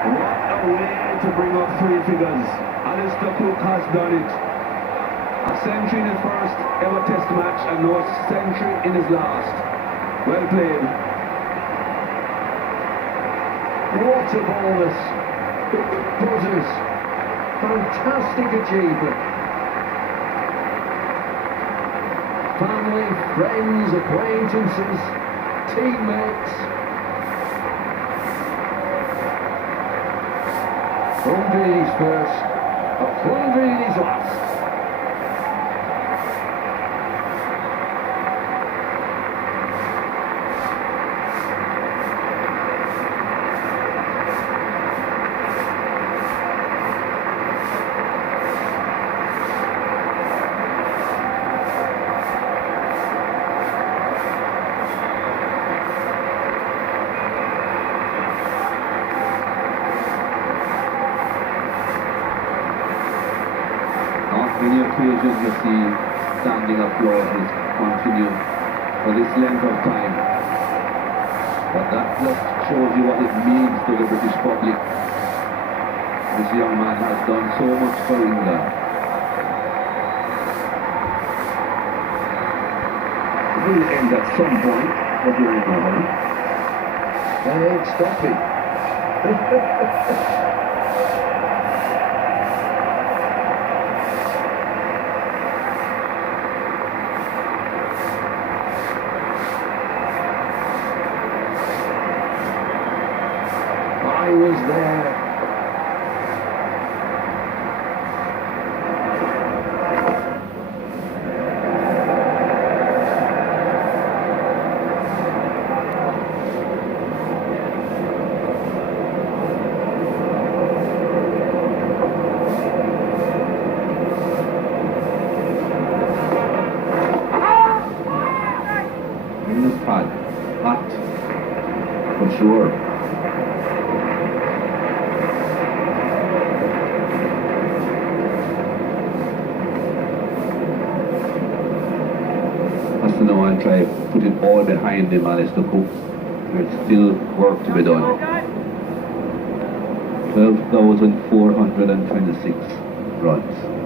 What a way to bring up three figures. Alistair Cook has done it. A century in his first ever test match and no century in his last. Well played. What a ballness. Buzzers. Fantastic achievement. Family, friends, acquaintances, teammates. Hundred in his first, 100 in his last. Many occasions you see standing applause continue for this length of time. But that just shows you what it means to the British public. This young man has done so much for England. It will end at some point, but you're in no hurry. They ain't stopping. I was there. In this pad, hot, for sure. Has to know and try put it all behind him, Alistair Cook. There's still work to be done. 12,426 runs.